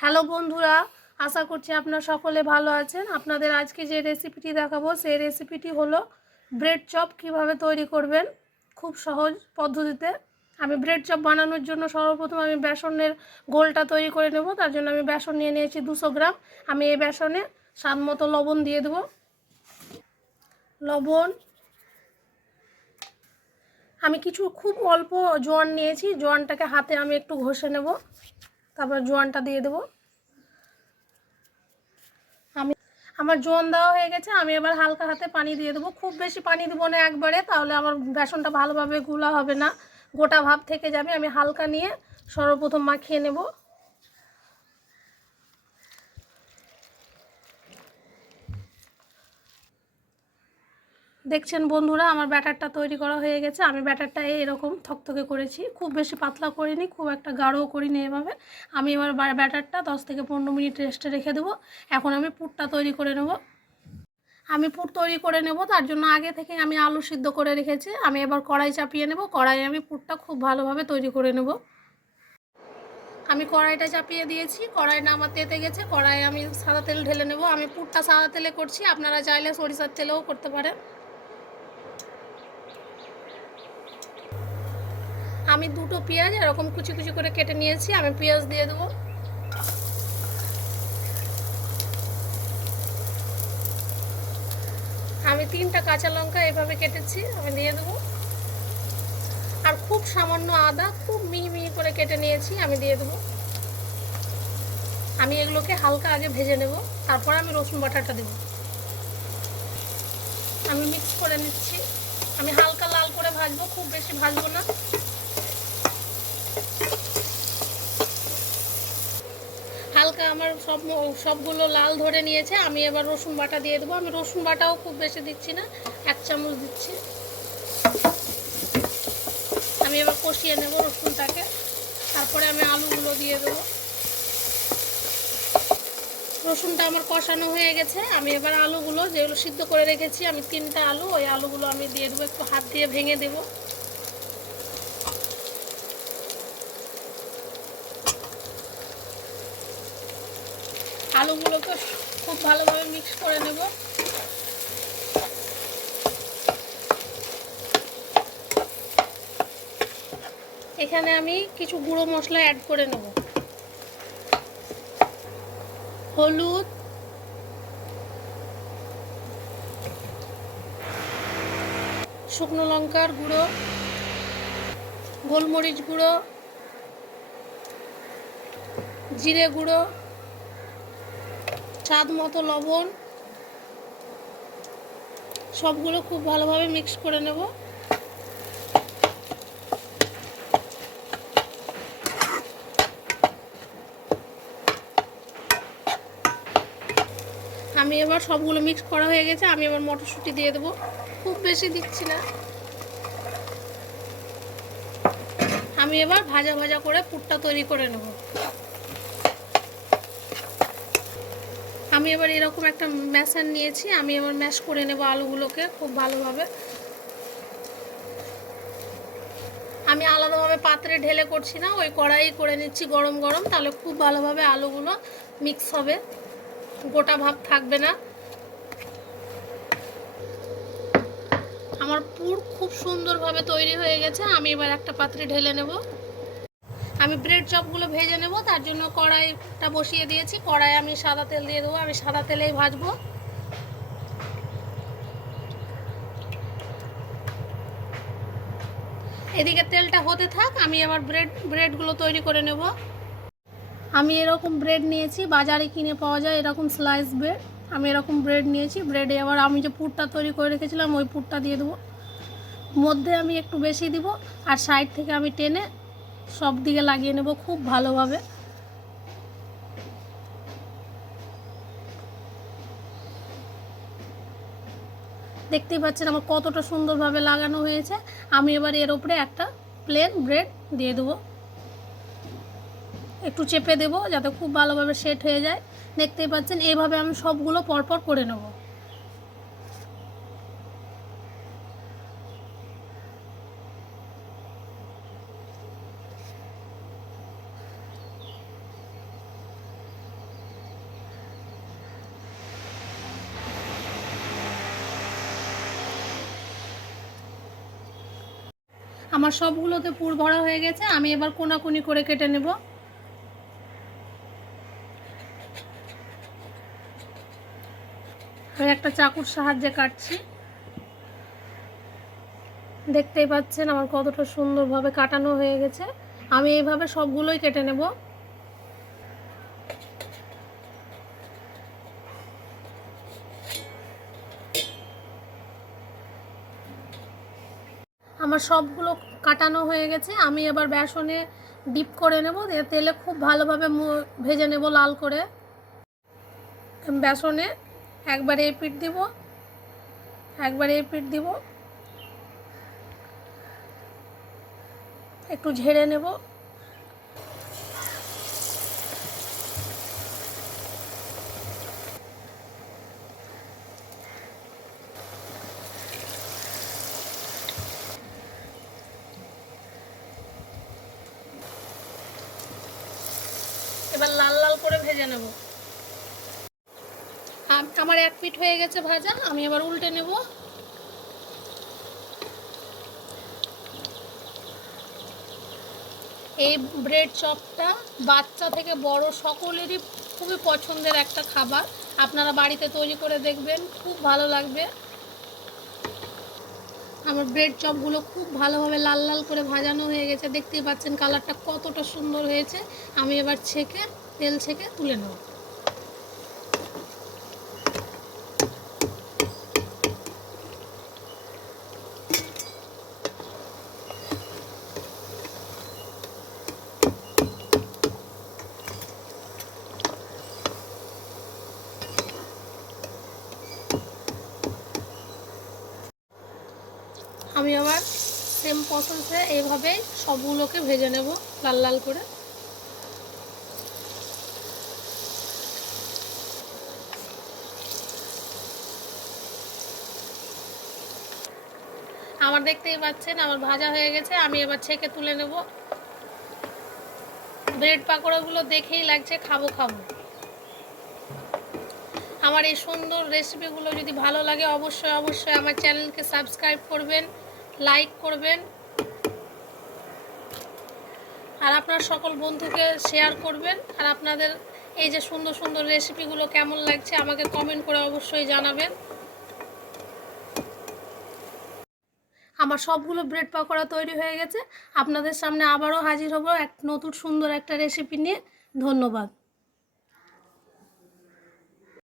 Hello বন্ধুরা, আশা করছি আপনারা সকলে ভালো আছেন। আপনাদের আজকে যে রেসিপিটি দেখাবো সেই রেসিপিটি হলো ব্রেড চপ কিভাবে তৈরি করবেন খুব সহজ পদ্ধতিতে। আমি ব্রেড চপ বানানোর জন্য সর্বপ্রথম আমি বেসনের গোলটা তৈরি করে নেব। তার জন্য আমি বেসন নিয়ে নিয়েছি 200 গ্রাম। আমি এই বেসনে স্বাদ মতো লবণ দিয়ে দেবো। লবণ, আমি কিছু খুব অল্প জোয়ান নিয়েছি। জোয়ানটাকে হাতে আমি একটু ঘষে নেব, তারপর জোয়ানটা দিয়ে দেবো। আমার জোয়ান দেওয়া হয়ে গেছে। আমি এবার হালকা হাতে পানি দিয়ে দেবো। খুব বেশি পানি দেবো না একবারে, তাহলে আমার বেসনটা ভালোভাবে গুলা হবে না, গোটা ভাব থেকে যাবে। আমি হালকা নিয়ে সর্বপ্রথম মাখিয়ে নেব। দেখছেন বন্ধুরা, আমার ব্যাটারটা তৈরি করা হয়ে গেছে। আমি ব্যাটারটা এরকম থকথকে করেছি, খুব বেশি পাতলা করিনি, খুব একটা গাঢ়ও করিনি। এভাবে আমি এবার ব্যাটারটা 10 থেকে 15 মিনিট রেস্টে রেখে দেবো। এখন আমি পুরটা তৈরি করে নেব। আমি পুর তৈরি করে নেব, তার জন্য আগে থেকে আমি আলু সিদ্ধ করে রেখেছি। আমি এবার কড়াই চাপিয়ে নেব। কড়াইয়ে আমি পুরটা খুব ভালোভাবে তৈরি করে নেব। আমি কড়াইটা চাপিয়ে দিয়েছি। কড়াই আমার তেতে গেছে। কড়াইয়ে আমি সাদা তেল ঢেলে নেব। আমি পুরটা সাদা তেলে করছি, আপনারা চাইলে সরিষার তেলেও করতে পারেন। আমি দুটো পেঁয়াজ এরকম কুচি কুচি করে কেটে নিয়েছি। আমি পেঁয়াজ দিয়ে দেবো। আমি 3টা কাঁচা লঙ্কা এভাবে কেটেছি, আমি দিয়ে দেবো। আর খুব সামান্য আদা খুব মিহি মিহি করে কেটে নিয়েছি, আমি দিয়ে দেবো। আমি এগুলোকে হালকা আগে ভেজে নেব, তারপর আমি রসুন বাটাটা দেব। আমি মিক্স করে নিচ্ছি। আমি হালকা লাল করে ভাজবো, খুব বেশি ভাজবো না। হালকা আমার সবগুলো লাল ধরে নিয়েছে। আমি এবার রসুন বাটা দিয়ে দেবো। আমি রসুন বাটাও খুব বেশি দিচ্ছি না, 1 চামচ দিচ্ছি। আমি এবার কষিয়ে নেব রসুনটাকে, তারপরে আমি আলুগুলো দিয়ে দেবো। রসুনটা আমার কষানো হয়ে গেছে। আমি এবার আলুগুলো যেগুলো সিদ্ধ করে রেখেছি, আমি 3টা আলু, ওই আলুগুলো আমি দিয়ে দেবো। একটু হাত দিয়ে ভেঙে দেবো। আলুগুলোকে খুব ভালোভাবে মিক্স করে নেব। এখানে আমি কিছু গুঁড়ো মশলা অ্যাড করে নেব। হলুদ, শুকনো লঙ্কার গুঁড়ো, গোলমরিচ গুঁড়ো, জিরে গুঁড়ো, স্বাদ মতো লবণ, সবগুলো খুব ভালোভাবে মিক্স করে নেব। আমি এবার সবগুলো মিক্স করা হয়ে গেছে। আমি এবার মটরশুঁটি দিয়ে দেবো, খুব বেশি দিচ্ছি না। আমি এবার ভাজা ভাজা করে পুরটা তৈরি করে নেব। আমি এবার এরকম একটা ম্যাশার নিয়েছি, আমি এবার ম্যাশ করে নেব আলুগুলোকে খুব ভালোভাবে। আমি আলাদাভাবে পাত্রে ঢেলে করছি না, ওই কড়াই করে নিচ্ছি গরম গরম, তাহলে খুব ভালোভাবে আলুগুলো মিক্স হবে, গোটা ভাব থাকবে না। আমার পুর খুব সুন্দরভাবে তৈরি হয়ে গেছে। আমি এবার একটা পাত্রে ঢেলে নেব। আমি ব্রেড চপগুলো ভেজে নেব, তার জন্য কড়াইটা বসিয়ে দিয়েছি। কড়াই আমি সাদা তেল দিয়ে দেবো। আমি সাদা তেলেই ভাজবো। এদিকে তেলটা হতে থাক, আমি আবার ব্রেডগুলো তৈরি করে নেব। আমি এরকম ব্রেড নিয়েছি, বাজারে কিনে পাওয়া যায় এরকম স্লাইস ব্রেড। আমি এরকম ব্রেড নিয়েছি। ব্রেডে আবার আমি যে পুরটা তৈরি করে রেখেছিলাম ওই পুরটা দিয়ে দেবো। মধ্যে আমি একটু বেশি দিব, আর সাইড থেকে আমি টেনে সব দিকে লাগিয়ে নেব খুব ভালোভাবে। দেখতেই পাচ্ছেন আমার কতটা সুন্দরভাবে লাগানো হয়েছে। আমি এবার এর উপরে একটা প্লেন ব্রেড দিয়ে দেবো, একটু চেপে দেবো যাতে খুব ভালোভাবে সেট হয়ে যায়। দেখতেই পাচ্ছেন এইভাবে আমি সবগুলো পরপর করে নেব। আমার সবগুলোতে পুর ভরা হয়ে গেছে, আমি এবার কোনাকুনি করে কেটে নেব। আমি একটা চাকুর সাহায্যে কাটছি। দেখতেই পাচ্ছেন আমার কতটা সুন্দরভাবে কাটানো হয়ে গেছে। আমি এইভাবে সবগুলোই কেটে নেব। আমার সবগুলো কাটানো হয়ে গেছে। আমি এবার বেসনে ডিপ করে নেব, দিয়ে তেলে খুব ভালোভাবে ভেজে নেব লাল করে। বেসনে একবারে এই পিঠ দিব, একবারে এই পিঠ দিব, একটু ঝেড়ে নেব। এবার লাল লাল করে ভেজে নেব। আমার এক পিঠ হয়ে গেছে ভাজা, আমি এবার উল্টে নেব। এই ব্রেড চপটা বাচ্চা থেকে বড় সকলেরই খুবই পছন্দের একটা খাবার। আপনারা বাড়িতে তৈরি করে দেখবেন, খুব ভালো লাগবে। আমার ব্রেড চপগুলো খুব ভালোভাবে লাল লাল করে ভাজানো হয়ে গেছে, দেখতেই পাচ্ছেন কালারটা কতটা সুন্দর হয়েছে। আমি এবার তেল ছেঁকে তুলে নেব। আমি আবার সেম প্রসেসে এইভাবেই সবগুলোকে ভেজে নেব লাল লাল করে। আমার দেখতেই পাচ্ছেন আমার ভাজা হয়ে গেছে, আমি এবার ছেঁকে তুলে নেব। ব্রেড পাকোড়াগুলো দেখেই লাগছে খাবো খাবো। আমার এই সুন্দর রেসিপিগুলো যদি ভালো লাগে অবশ্যই অবশ্যই আমার চ্যানেলকে সাবস্ক্রাইব করবেন, লাইক করবেন, আর আপনার সকল বন্ধুকে শেয়ার করবেন। আর আপনাদের এই যে সুন্দর সুন্দর রেসিপিগুলো কেমন লাগছে আমাকে কমেন্ট করে অবশ্যই জানাবেন। আমার সবগুলো ব্রেড পাকোড়া তৈরি হয়ে গেছে। আপনাদের সামনে আবারও হাজির হব এক নতুন সুন্দর একটা রেসিপি নিয়ে। ধন্যবাদ।